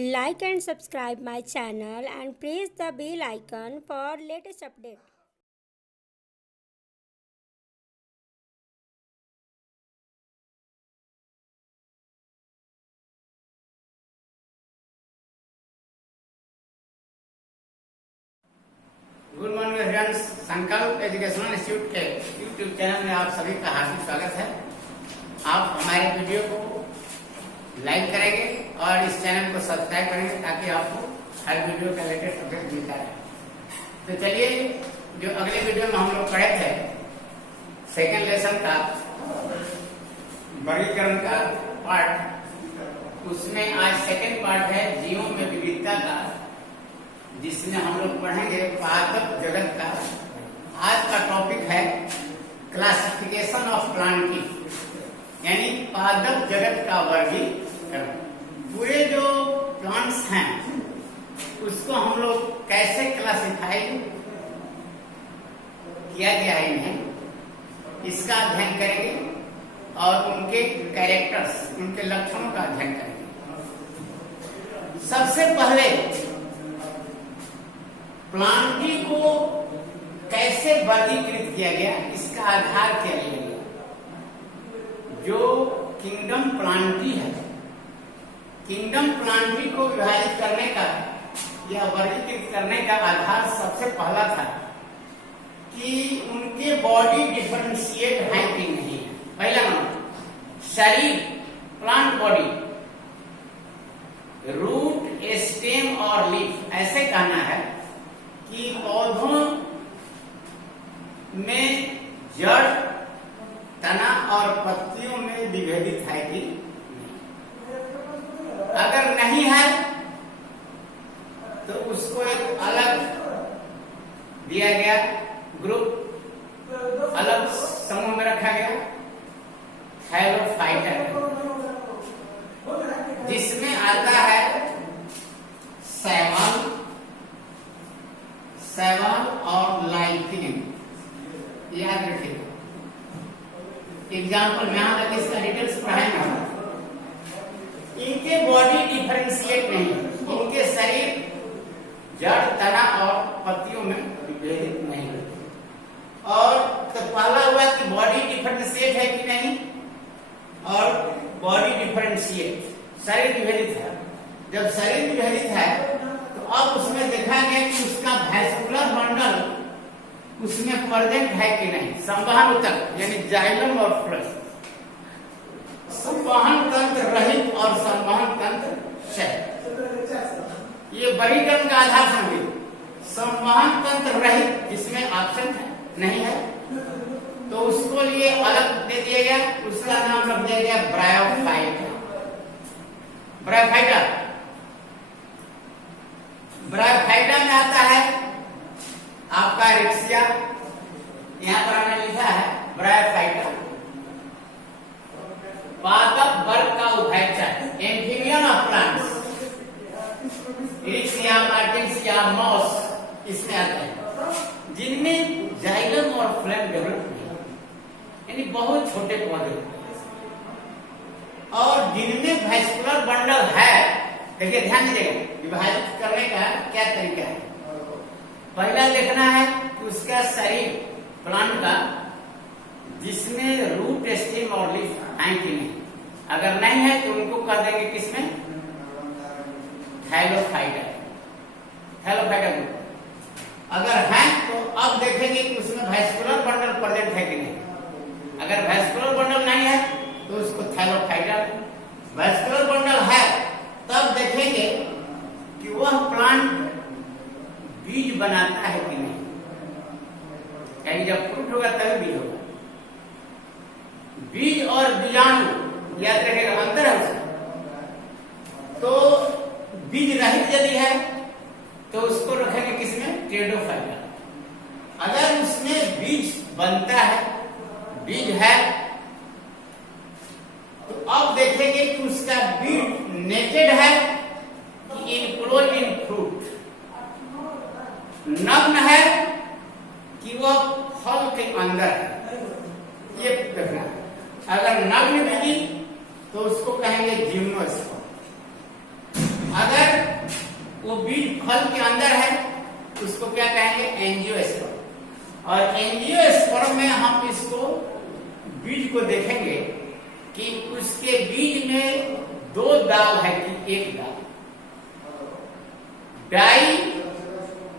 Like and subscribe my channel and press the bell icon for latest update. Good morning friends, संकल्प educational institute के YouTube channel में आप सभी का हार्दिक स्वागत है। आप हमारे वीडियो को लाइक करेंगे और इस चैनल को सब्सक्राइब करेंगे ताकि आपको हर वीडियो का लेटेस्ट अपडेट मिलता रहे। तो चलिए, जो अगले वीडियो में हम लोग पढ़े थे सेकेंड लेसन का वर्गीकरण का पार्ट, उसमें आज सेकेंड पार्ट है जीवों में विविधता का, जिसमें हम लोग पढ़ेंगे पादप जगत का। आज का टॉपिक है क्लासिफिकेशन ऑफ प्लांटिंग, यानी पादप जगत का वर्गीकरण। पूरे जो प्लांट्स हैं उसको हम लोग कैसे क्लासिफाई किया गया है इन्हें, इसका अध्ययन करेंगे और उनके कैरेक्टर्स, उनके लक्षणों का अध्ययन करेंगे। सबसे पहले प्लांटिंग को कैसे वर्गीकृत किया गया, इसका आधार क्या लिया गया। जो किंगडम प्लांटी है, किंगडम प्लांटी को विभाजित करने का या वर्गीकृत करने का आधार सबसे पहला था कि उनके बॉडी डिफरेंशिएट है कि नहीं है। पहला नंबर शरीर, प्लांट बॉडी, रूट, स्टेम और लीफ, ऐसे कहना है कि पौधों में जड़, तना और पत्तियों में विभेदित है कि नहीं। अगर नहीं है तो उसको एक अलग दिया गया, ग्रुप अलग समूह में रखा गया, थैलोफाइटा, जिसमें आता है सेवन और लाइथिन। याद रखिएगा, एग्जाम्पल में यहां तक इसका डिटेल्स पढ़ाएंगे। इनके बॉडी डिफरेंशिएट नहीं, इनके शरीर जड़, तना और पत्तियों में विभेदित नहीं। और तो पहला हुआ कि बॉडी डिफरेंशिएट है कि नहीं, और बॉडी डिफरेंशिएट, शरीर विभेदित है। जब शरीर विभेदित है तो अब उसमें देखा गया कि उसका वैस्कुलर बंडल उसमें प्रेजेंट है कि नहीं, संवहन ऊतक यानी जाइलम और फ्लश, संवहन तंत्र रहित और संवहन तंत्र क्षय। ये वर्गीकरण का आधार समझिए। संवहन तंत्र रहित जिसमें ऑप्शन नहीं है तो उसको लिए अलग दे दिया गया, उसका नाम रख दिया गया ब्रायोफाइटा। ब्रायोफाइटा, ब्रायोफाइटा में आता है आपका रिक्सिया, यहां पर हमने लिखा है ब्रायोफाइटा, पादप वर्ग का उभयचर, amphibian of plants, Riccia, Marchantia, moss, इसमें आते हैं, जिनमें जाइलम और फ्लेम डेवलप नहीं, यानी बहुत छोटे पौधे, और जिनमें वैस्कुलर बंडल है। देखिए, ध्यान दीजिएगा, विभाजित करने का क्या तरीका है। पहला देखना है कि उसका शरीर प्लांट का, जिसमें रूट, स्टेम और लीफ है कि नहीं। अगर नहीं है तो उनको कह देंगे किसमें, थैलोफाइटा, थैलोफाइटा ग्रुप। अगर है तो अब देखेंगे कि उसमें वैस्कुलर बंडल प्रेजेंट है कि नहीं। अगर वैस्कुलर बंडल नहीं है तो उसको थैलोफाइटा। वैस्कुलर बंडल है तब देखेंगे कि वह प्लांट बीज बनाता है कि नहीं, यानी जब फ्रूट होगा तभी बीज होगा। बीज और बीजाणु, याद रखेगा, अंतर है उसका। तो बीज रहित यदि है तो उसको रखेंगे किसमें, टेरिडोफाइटा। अगर उसमें बीज बनता है, बीज है, तो अब देखेंगे कि उसका बीज नेकेड है कि इनक्लोज इन फ्रूट, नग्न है कि वह फल के अंदर है, ये देखना है। अगर नग्न बीज तो उसको कहेंगे जिम्नोस्पर्म। अगर वो बीज फल के अंदर है, उसको क्या कहेंगे? एंजियोस्पर्म। और एंजियोस्पर्म में हम इसको बीज को देखेंगे कि उसके बीज में दो दाल है कि एक दाल। डाई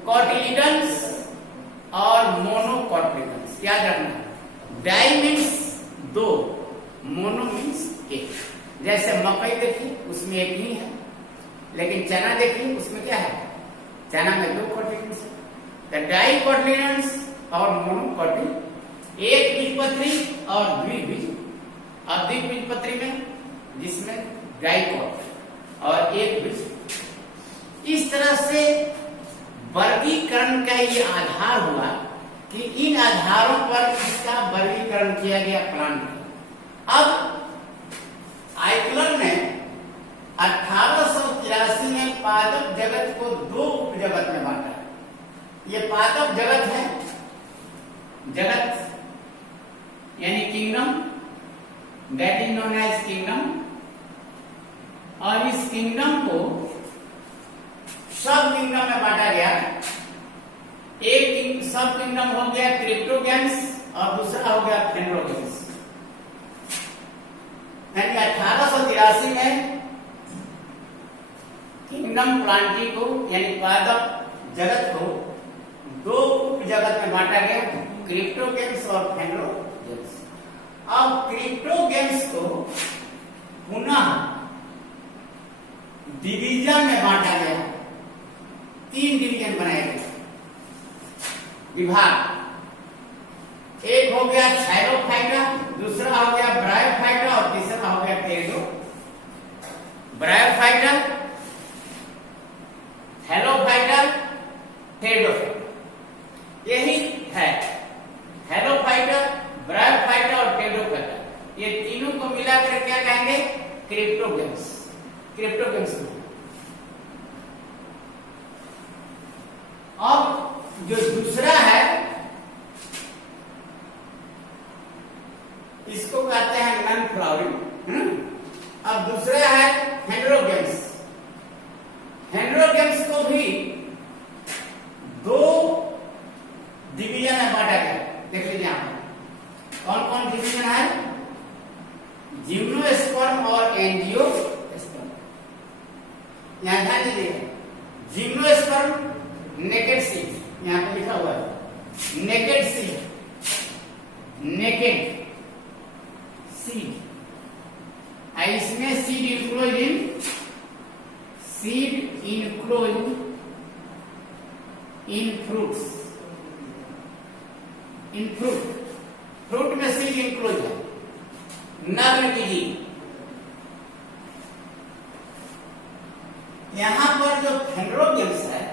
कॉटिलिडन्स और मोनोकॉटिलिडन्स, याद रखना। डाई मीन्स दो, मोनो मीन्स एक। जैसे मकई देखिए उसमें एक ही है, लेकिन चना देखिए उसमें क्या है? चना में दो कॉटिलिडन्स है। डाई कॉटिलिडन्स और मोनोकॉटिल, एक बीजपत्री और द्विबीजपत्री में, जिसमें डाइकॉट और एक बीज। इस तरह से वर्गीकरण का ये आधार हुआ कि इन आधारों पर इसका वर्गीकरण किया गया प्लांट। अब आइकलर ने 1883 में पादप जगत को दो उपजगत में बांटा। ये पादप जगत है, जगत यानी kingdom, that is known as kingdom. और इस किंगडम को सब किंगडम में बांटा गया। एक सब किंगडम हो गया क्रिप्टोगेम्स और दूसरा हो गया फेनरोगेम्स। यानी 1883 में किंगडम प्लांटी को यानी पादप जगत को दो उपजगत में बांटा गया, क्रिप्टोगेम्स और फेनरोगेम्स। अब क्रिप्टोगेम्स को पुनः डिवीजन में बांटा गया, 3 डिवीजन बनाए गए, विभाग। एक हो गया थायरोफाइटा, दूसरा हो गया ब्रायोफाइटा और तीसरा हो गया टेरिडो। ब्रायोफाइटा, थैलोफाइटा, टेरिडोफाइटा, यही है। थैलोफाइटा, ब्रायोफाइटा और टेरिडोफाइटा, ये तीनों को मिलाकर क्या कहेंगे? क्रिप्टोगेम्स। क्रिप्टोगेम्स। अब जो दूसरा है इसको कहते हैं नॉन फ्लावरिंग। अब दूसरा है हेटेरोगेम्स। हेटेरोगेम्स को भी दो डिवीजन में बांटा गया। देख लीजिए यहां पर कौन कौन डिवीजन है? जिम्नोस्पर्म और एंजियोस्पर्म। यहां ध्यान दीजिए, जिम्नोस्पर्म नेकेड सीड, यहां पर लिखा हुआ है नेकेड सीड, नेकेड सीड। इसमें seed enclose in fruits, in fruit में सीड इनक्लोज है, नग्न बीज। यहां पर जो फेनरोगेम्स है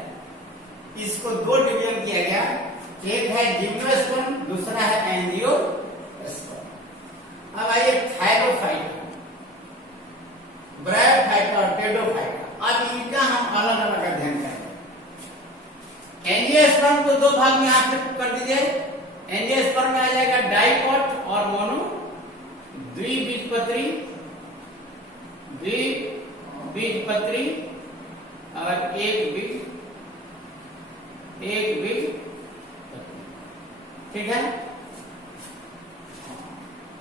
इसको दो डिवीजन किया गया, एक है जिम्नोस्पर्म, दूसरा है एंजियोस्पर्म। अब आइए थायरोफाइटा, ब्रायोफाइटा और टेरिडोफाइटा। अब इनका हम अलग अलग अध्ययन करेंगे। एंजियोस्पर्म को दो भाग में आप कर दीजिए। एंजियोस्पर्म में आ जाएगा डाइकॉट और मोनो, द्विबीजपत्री और एक बीज, ठीक है।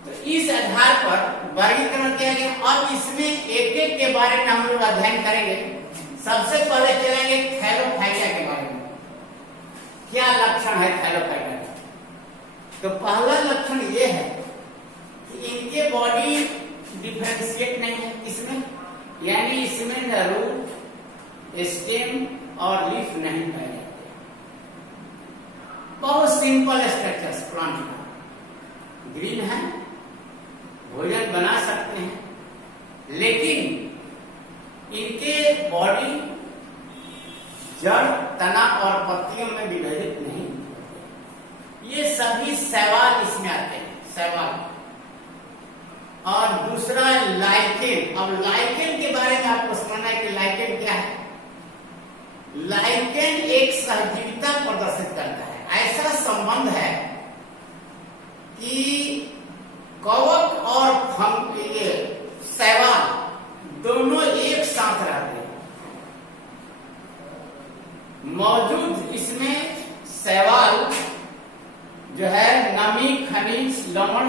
तो इस आधार पर वर्गीकरण किया गया। अब इसमें एक एक के बारे में हम लोग अध्ययन करेंगे। सबसे पहले चलेंगे थैलोफाइटा के बारे में। क्या लक्षण है थैलोफाइटा का? तो पहला लक्षण यह है कि इनके बॉडी डिफरेंशिएट नहीं है इसमें, यानी इसमें न रूट, स्टेम और लीफ नहीं पाए जाते। बहुत सिंपल स्ट्रक्चर्स प्लांट का, ग्रीन है, भोजन बना सकते हैं, लेकिन इनके बॉडी जड़, तना और पत्तियों में विभाजित नहीं होते। ये सभी शैवाल इसमें आते हैं, शैवाल। और दूसरा लाइकेन। अब लाइकेन के बारे में आपको समझना है कि लाइकेन क्या है। लाइकेन एक सहजीविता प्रदर्शित करता है। ऐसा संबंध है कि कवक और शैवाल दोनों एक साथ रहते हैं। मौजूद इसमें शैवाल जो है नमी, खनिज, लवण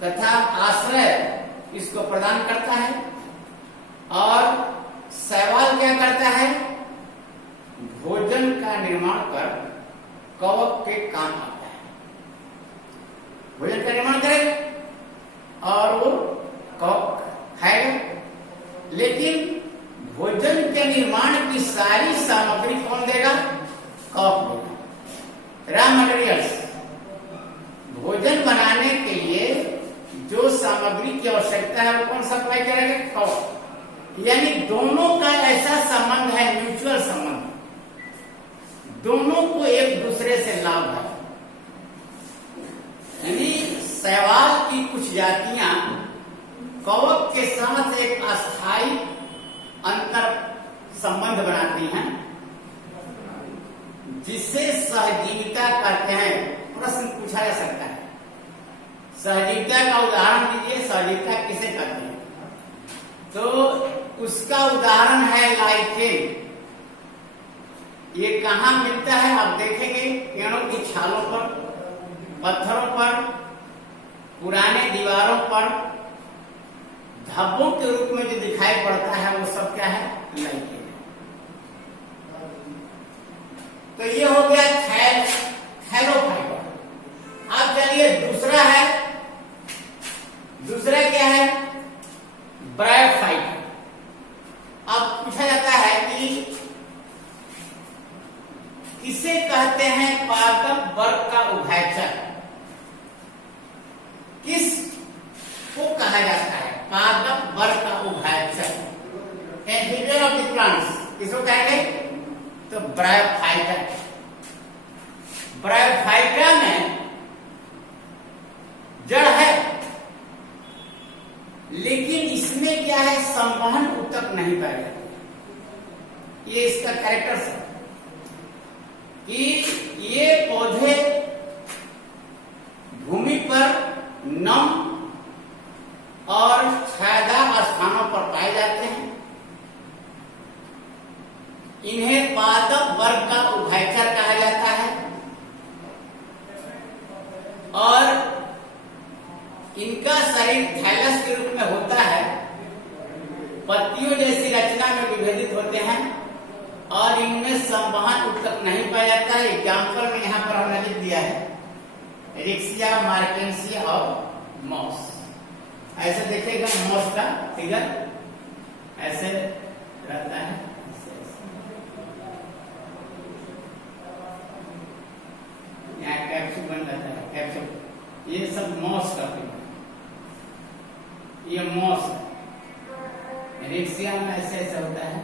तथा आश्रय इसको प्रदान करता है। और शैवाल क्या करता है? भोजन का निर्माण कर कवक के काम आता है। भोजन का निर्माण करेगा और वो कवक खाएगा। लेकिन भोजन के निर्माण की सारी सामग्री कौन देगा? कवक देगा। रॉ मटेरियल्स, भोजन बनाने के लिए जो सामग्री की आवश्यकता है वो कौन सप्लाई करेगा? कवक। यानी दोनों का ऐसा संबंध है, म्यूचुअल संबंध, दोनों को एक दूसरे से लाभ है। यानी शैवाल की कुछ जातियां कवक के साथ एक अस्थायी अंतर संबंध बनाती हैं, जिससे सहजीविता कहते हैं। प्रश्न पूछा जा सकता है, सहजीविता का उदाहरण दीजिए, सहजीविता किसे कहते हैं? तो उसका उदाहरण है लाइकेन। ये कहाँ मिलता है आप देखेंगे? पेड़ों की छालों पर, पत्थरों पर, पुराने दीवारों पर धब्बों के रूप में जो दिखाई पड़ता है वो सब क्या है? लाइकेन। तो ये हो गया थैलोफाइटा। अब चलिए दूसरा है, दूसरा क्या है? ब्रायोफाइटा। अब पूछा जाता है कि किसे कहते हैं पादप वर्ग का उभयचर? किस को कहा जाता है पादप वर्ग का उभयचर? एंफीबियन ऑफ द प्लांट्स किसको कहेंगे? तो ब्रायोफाइटा। ब्रायोफाइटा में जड़ है, लेकिन इसमें क्या है? संवहन ऊतक नहीं पाया जाता। ये इसका कैरेक्टर्स है कि ये पौधे भूमि पर नम और छायादार स्थानों पर पाए जाते हैं। इन्हें पादप वर्ग का उभयचर कहा जाता है और इनका शरीर थैलस के रूप में होता है, पत्तियों जैसी रचना में विभेदित होते हैं और इनमें संवहन ऊतक नहीं पाया जाता है। एग्जाम्पल में यहाँ पर हमने लिख दिया है एरिक्सिया, मार्केंसिया और मॉस। ऐसे देखिएगा मॉस का फिगर ऐसे रहता है, यहाँ कैप्सूल बन जाता है, कैप्सूल। ये सब मॉस का फिगर, ये मॉस है। एरिक्सिया में ऐसे ऐसे होता है।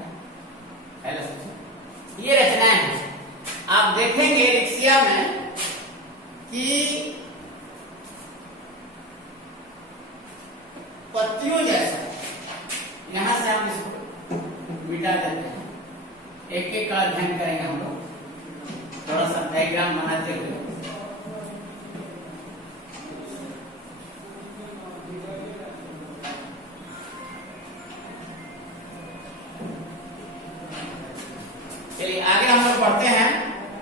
ये रचनाएं हैं। आप देखेंगे एरिक्सिया में कि पत्तियों जैसा, यहां से हम इसको मिटा देते हैं। एक एक का अध्ययन करेंगे हम लोग, थोड़ा सा डायग्राम बनाते हुए। चलिए आगे हम लोग बढ़ते हैं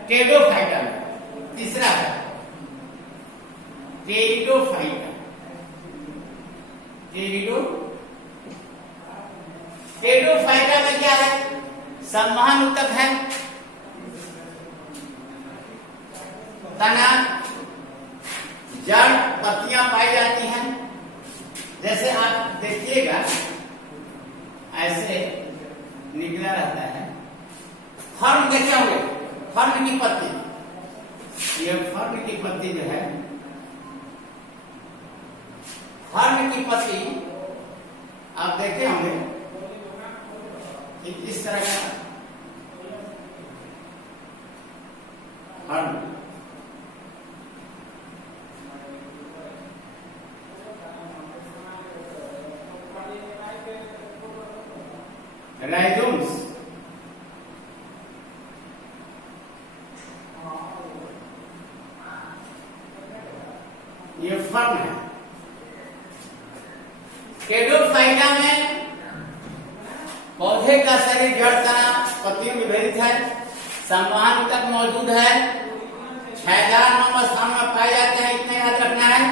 टेरिडोफाइटा में। तीसरा है टेरिडोफाइटा। टेरिडोफाइटा में क्या है? संवहन ऊतक है, तना, जड़, पत्तियां पाई जाती हैं। जैसे आप देखिएगा ऐसे निकला रहता है। फर्न देखे होंगे, फर्न की पत्ती, ये फर्न की पत्ती जो है, फर्न की पत्ती आप देखे होंगे कि इस तरह का फर्न। राइजोम्स, ये फर्न है। टेरिडोफाइटा में पौधे का शरीर जड़, तना, पत्तियों में विभेदित है। संवहन तक मौजूद है, छायादार नम स्थान में पाए जाते हैं, इतना याद रखना है।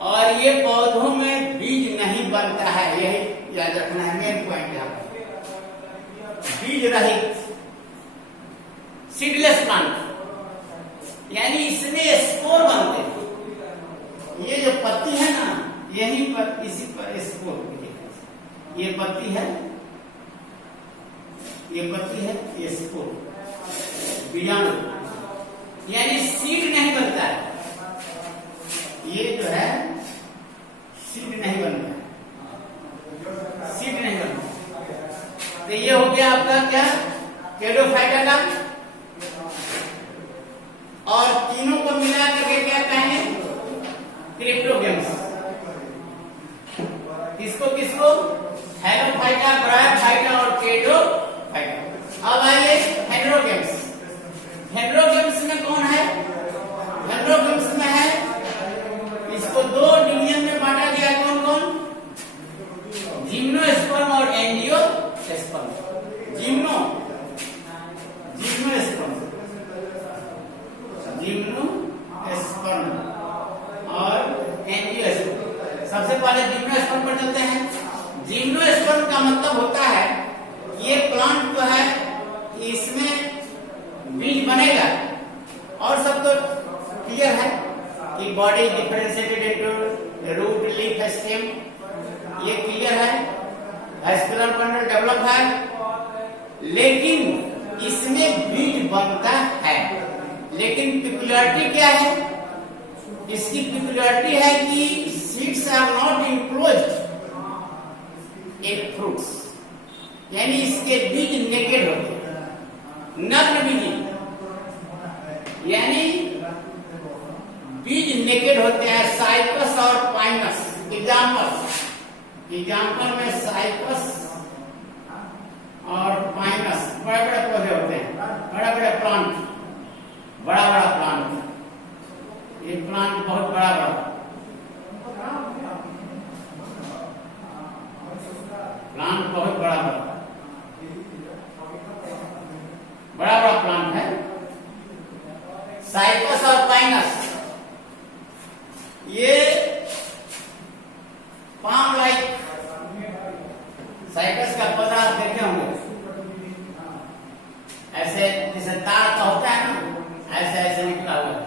और ये पौधों में बीज नहीं बनता है, यही याद रखना है, मेन पॉइंट यहाँ पर। बीज रहित सीडलेस प्लांट, यानी इसमें स्पोर बनते हैं। ये जो पत्ती है ना, यहीं पर इसी पर स्पोर, ये पत्ती है, ये पत्ती है, ये स्पोर, बीजाणु, यानी सीड नहीं बनता है। ये जो है सीड नहीं बनता है, सीड नहीं बनता। तो ये हो गया आपका क्या, टेरिडोफाइटा का। और तीनों को मिला करके क्या कहेंगे, क्रिप्टोगेम्स। किसको किसको, हेलोफाइटा, ब्रायोफाइटा और टेरिडोफाइटा। अब आइए हेटेरोगेम्स। हेटेरोगेम्स में कौन है, हेटेरोगेम्स में है, इसको दो डिवीजन में बांटा गया, कौन कौन, जिम्नोस्पर्म और एंजियोस्पर्म। जिम्नोस्पर्म, जिम्नोस्पर्म और एंजियोस्पर्म। सबसे पहले जिम्नोस्पर्म पर चलते हैं। जिम्नोस्पर्म का मतलब होता है ये प्लांट जो है इसमें बीज बनेगा, और सब तो क्लियर है कि body differentiated into root, leaf, stem, ये क्लियर है। वेस्कुलर बंडल डेवलप है, लेकिन इसमें बीज बनता है। लेकिन पिकुलियरिटी क्या है, इसकी पिकुलियरिटी है कि seeds are not enclosed in fruits, यानी इसके बीज नेकेड होते हैं, नग्न बीज, यानी बीज नेकेड होते हैं। साइकस और पाइनस एग्जाम्पल में साइकस और पाइनस बड़े बड़े पौधे होते हैं, बड़े बड़े प्लांट, बड़ा बड़ा प्लांट, ये प्लांट बहुत बड़ा बड़ा, प्लांट बहुत बड़ा बड़ा, बड़ा बड़ा प्लांट है। साइकस और पाइनस ये पाम लाइक, साइकस का पौधा आप देखे होंगे, ऐसे जैसे तार का होता है ना, ऐसे ऐसे निकला हुआ है।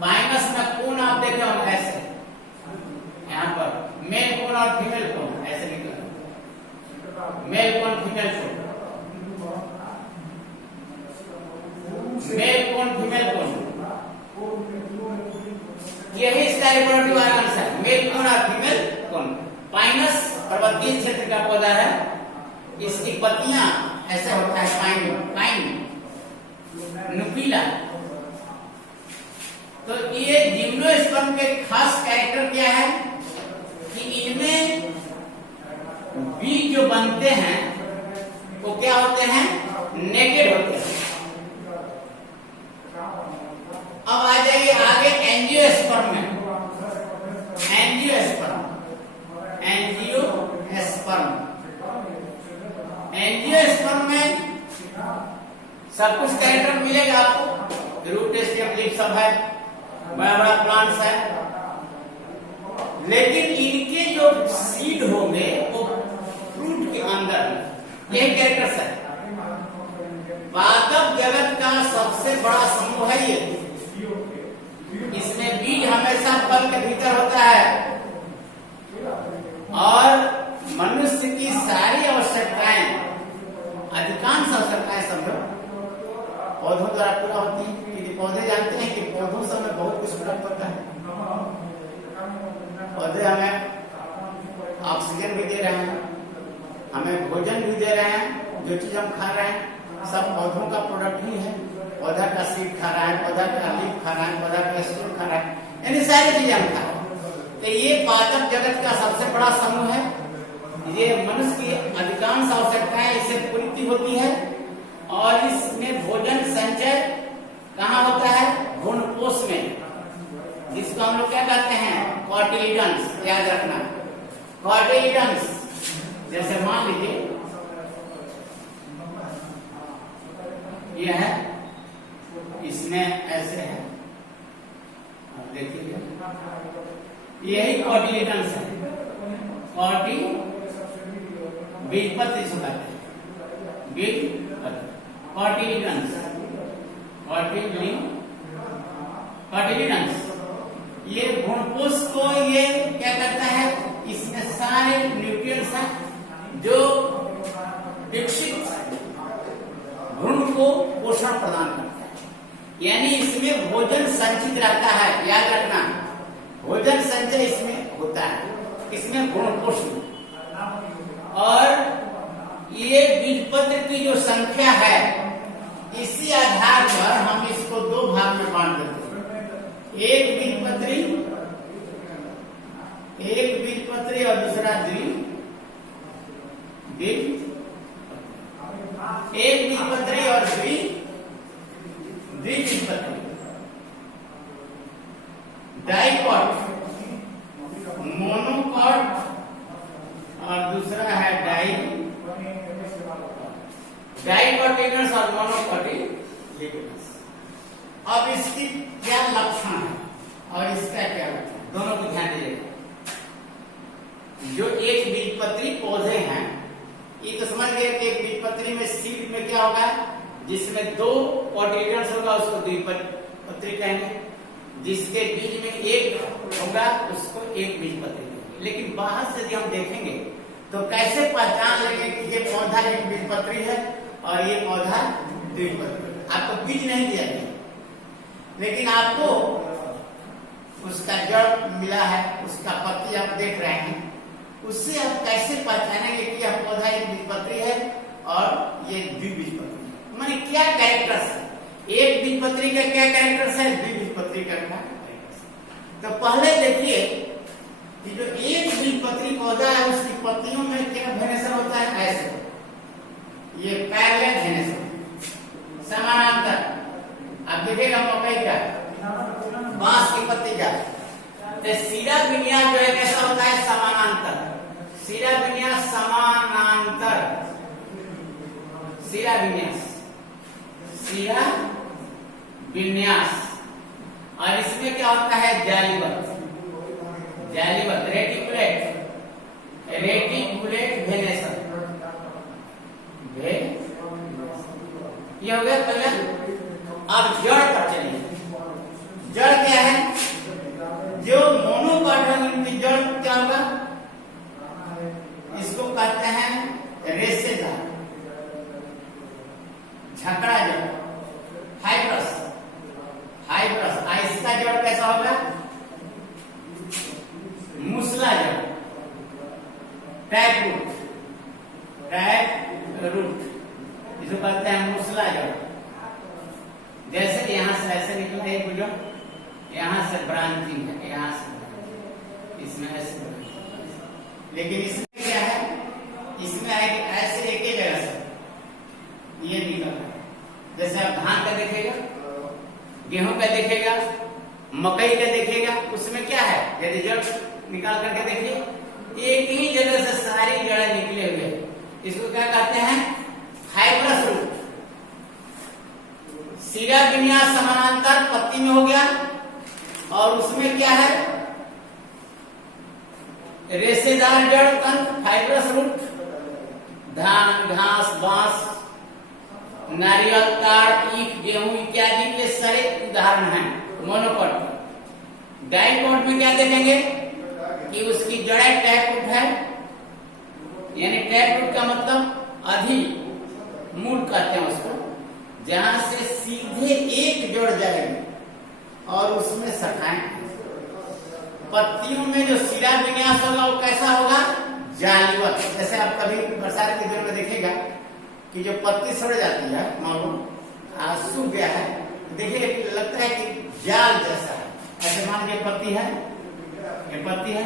पाइनस में कोन आप देखे होंगे, ऐसे यहाँ पर मेल कोन और फीमेल कोन ऐसे निकला, male cone female cone, male cone female cone, यही इसका रिप्रोडक्टिव ऑर्गन्स है, मेल कोन और फीमेल कोन। पाइनस पर्वतीय क्षेत्र का पौधा है, इसकी पत्तियां ऐसे होता है, पाइन नुकीला। तो ये जिम्नोस्पर्म के खास कैरेक्टर क्या है कि इनमें बीज जो बनते हैं वो क्या होते हैं, नेकेड होते हैं। अब आ जाइए आगे एंजियोस्पर्म में। एंजियोस्पर्म में सब कुछ कैरेक्टर मिलेगा आपको, रूट, स्टेम, लीफ सब है, बड़ा बड़ा प्लांट्स है। लेकिन इनके जो सीड होंगे वो फ्रूट के अंदर, यही कैरेक्टर्स है। पादप जगत का सबसे बड़ा समूह है ये, इसमें बीज हमेशा फल के भीतर होता है, और मनुष्य की सारी आवश्यकताएं, अधिकांश आवश्यकताएं समझो पौधों द्वारा पूरा होती है। क्योंकि पौधे जानते हैं कि पौधों से हमें बहुत कुछ प्राप्त होता है। पौधे हमें ऑक्सीजन भी दे रहे हैं, हमें भोजन भी दे रहे हैं, जो चीज हम खा रहे हैं सब पौधों का प्रोडक्ट ही है। पौधा का सीड खा रहा है, पौधा का लीफ खा रहा है, पौधा का स्टेम खा रहा है, यानी सारी चीजें हम खा रहे हैं। तो ये पादप जगत का सबसे बड़ा समूह है। ये मनुष्य की अधिकांश आवश्यकताएं इससे पूर्ति होती है, और इसमें भोजन संचय कहाँ होता है, भ्रूणपोष में, जिसको हम लोग क्या कहते हैं, कॉटिलिडन्स। याद रखना, कॉटिलिडन्स। जैसे मान लीजिए ये है, इसमें ऐसे है, आप देखिए यही कॉटिलिडन्स है। कॉटी बीजपत्र इसको कहते हैं, बीजपत्र कॉटिलिडन्स, कॉटिलिडन्स। ये भ्रूणपोष को ये क्या करता है, इसमें सारे न्यूट्रिएंट्स हैं जो विकसित भ्रूण को पोषण प्रदान करता है, यानी इसमें भोजन संचित रहता है। याद रखना, भोजन संचय इसमें होता है, इसमें भ्रूणपोष में। और ये बीजपत्र की जो संख्या है, इसी आधार पर हम इसको दो भाग में बांट देते हैं। एक बीजपत्री और दूसरा द्विबीजपत्री। एक बीजपत्री और द्विबीजपत्री। डाइकॉट, मोनोकॉट और दूसरा है डाइकोटिलिडन्स और मोनोकोटिलिडन्स। अब इसकी क्या लक्षण है और इसका क्या लक्षण, दोनों को ध्यान दीजिएगा। जो एक बीजपत्री पौधे हैं, ये तो समझ गए कि एक बीजपत्री में सीड में क्या होगा, जिसमें दो कोटिलिडन्स होगा उसको द्विबीजपत्री कहेंगे, जिसके बीज में एक होगा उसको एक बीजपत्री कहेंगे। लेकिन बाहर से यदि हम देखेंगे तो कैसे पहचान लेंगे कि ये पौधा एक बीजपत्री है और ये पौधा द्विबीजपत्री? आपको बीज नहीं दिया गया, लेकिन आपको उसका जड़ मिला है, उसका पत्ती आप देख रहे हैं, उससे आप कैसे पहचानेंगे कि यह पौधा एक बीजपत्री है और ये द्विबीजपत्री है? माने क्या कैरेक्टर्स है, एक बीजपत्री का क्या कैरेक्टर्स है, द्विबीजपत्री का क्या कैरेक्टर्स है? तो पहले देखिए कि जो एक बीजपत्री पौधा है उसकी पत्तियों में क्या वेनेशन होता है, ऐसे ये पैरेलल वेनेशन, समानांतर। आप देखिएगा मकई का, बांस की पत्ती का, तो सीधा विन्यास जो है कैसा होता है, समानांतर। सीधा विन्यास समानांतर, सीधा विन्यास। और इसमें क्या होता है, जालीबद्ध, रेटिकुलेट वेनेशन। ये हो गया पहले। अब जड़ पर चलिए, जड़ क्या है, जो मोनोकॉट है उनकी जड़ क्या होगा, इसको कहते हैं रेशेदार, झकड़ा जड़, फाइब्रस। इसका जड़ कैसा होगा, मूसला जड़, टैप रूट, इसको कहते हैं मूसला जड़। जैसे यहां से ऐसे निकला है बुझो, यहां से ब्रांचिंग है, यहां से इसमें ऐसे, लेकिन इसमें क्या है, इसमें ऐसे एक ही जगह से ये निकल रहा है। जैसे आप धान का देखेगा, गेहूं का देखेगा, मकई का देखेगा, उसमें क्या है, यदि जड़ निकाल करके देखिए, एक ही जगह से सारी जड़ें निकले हुए, इसको क्या कहते हैं, फाइब्रस रूट। सीधा विन्यास समानांतर पत्ती में हो गया, और उसमें क्या है, रेशेदार जड़ तंत्र, फाइब्रस रूट। धान, घास, बांस, नारियल, ताड़, ईख, गेहूं इत्यादि के सारे उदाहरण हैं मोनोकॉट। डाइकॉट में क्या देखेंगे कि उसकी जड़ें टैप रूट है, यानी टैप रूट का मतलब अधि मूल कहते हैं उसको, जहां से सीधे एक जड़ जाएगी और उसमें शाखाएं। पत्तियों में जो सिरा विन्यास होगा वो कैसा होगा, जालीवत। जैसे आप कभी बरसात के दिनों में देखेगा कि जो पत्ती सड़ जाती है, मालूम सूख गया है, देखिए लगता है कि जाल जैसा है। ऐसे मान लीजिए पत्ती है, ये पत्ती है,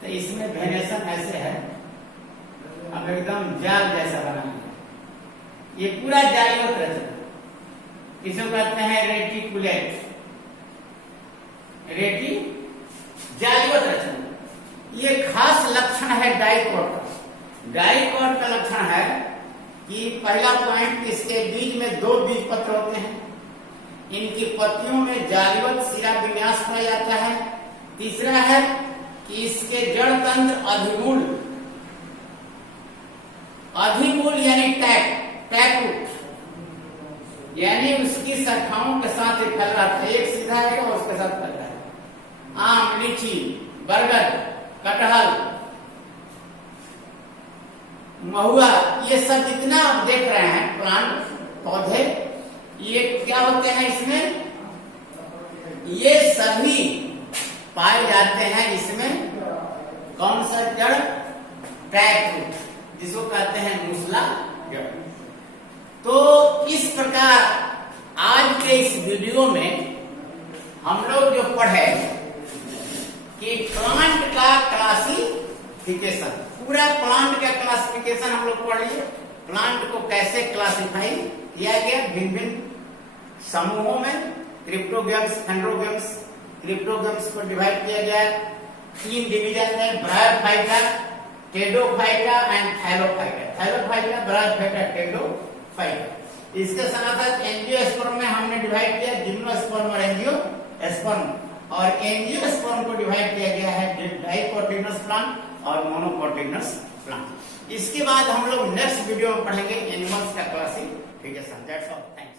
तो इसमें वेनेशन ऐसे है, अब एकदम जाल जैसा बना है, ये पूरा जालीवत रचना, इसको कहते हैं रेटिकुलेट, जालीवत रचना। ये खास लक्षण है डाइकॉट का। डाइकॉट का लक्षण है कि पहला पॉइंट, इसके बीज में 2 बीज पत्र होते हैं। इनकी पत्तियों में जालीवत शिरा विन्यास पाया जाता है। तीसरा है कि इसके जड़ तंत्र अधिमूल यानी टैग रूट, यानी उसकी शाखाओं के साथ फैल रहा था, एक सीधा है और उसके साथ फैल रहा है। आम, लीची, बरगद, कटहल, महुआ, ये सब जितना आप देख रहे हैं प्लांट पौधे, ये क्या होते हैं इसमें, ये सभी पाए जाते हैं इसमें कौन सा जड़, टैग रूट, जिसको कहते हैं मूसला जड़। तो इस प्रकार आज के इस वीडियो में हम लोग जो पढ़े कि प्लांट का क्लासिफिकेशन, पूरा प्लांट का क्लासिफिकेशन हम लोग पढ़ लिए। प्लांट को कैसे क्लासिफाई किया गया, भिन्न भिन्न समूहों में, क्रिप्टोगेम्स, एंड्रोगेम्स। क्रिप्टोगेम्स को डिवाइड किया गया 3 डिवीजन में, bryophyta, Pteridophyta and Thallophyta. Thallophyta, bryophyta, Pteridophyta. इसके साथ साथ एंजियोस्पर्म में हमने डिवाइड किया जिम्नोस्पर्म और एंजियोस्पर्म, और एंजियोस्पर्म को डिवाइड किया गया है डाइकोटिलनस प्लांट और मोनोकोटिलनस प्लांट। इसके बाद हम लोग नेक्स्ट वीडियो में पढ़ेंगे एनिमल्स का classification. That's all. Thank you.